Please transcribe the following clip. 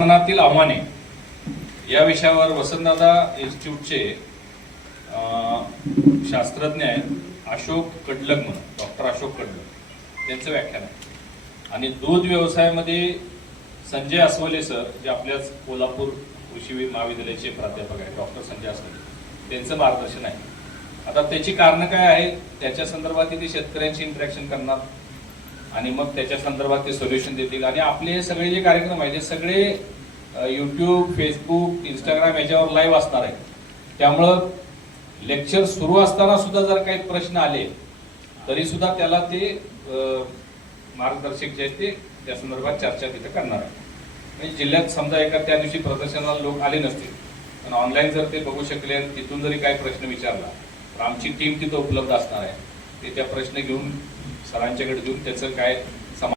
मनातील आव्हाने. या विषयावर वसंतदादा इन्स्टिट्यूटचे शास्त्रज्ञ आहेत अशोक कडलग म्हणून डॉक्टर अशोक कडलग त्यांचं व्याख्यान आहे. आणि दूध व्यवसायामध्ये संजय अस्वले सर जे आपल्याच कोल्हापूर कृषी महाविद्यालयाचे प्राध्यापक आहेत डॉक्टर संजय अस्वले त्यांचं मार्गदर्शन आहे. आता त्याची कारणं काय आहेत? त्याच्या संदर्भात ते शेतकऱ्यांशी इंटरॅक्शन करणार आणि मग त्याच्या संदर्भात ते सोल्युशन देतील. आणि आपले हे सगळे जे कार्यक्रम आहेत ते सगळे युट्यूब फेसबुक इंस्टाग्राम याच्यावर लाईव्ह असणार आहे त्यामुळं लेक्चर सुरू असताना सुद्धा जर काही प्रश्न आले तरी सुद्धा त्याला ते मार्गदर्शक जे आहेत ते त्या संदर्भात चर्चा तिथे करणार आहे म्हणजे जिल्ह्यात समजा एका त्या दिवशी प्रदर्शनाला लोक आले नसतील पण ऑनलाईन जर ते बघू शकले आणि तिथून जरी काही प्रश्न विचारला तर आमची टीम तिथं उपलब्ध असणार आहे. ते त्या प्रश्न घेऊन सरांच्याकडे देऊन त्याचं काय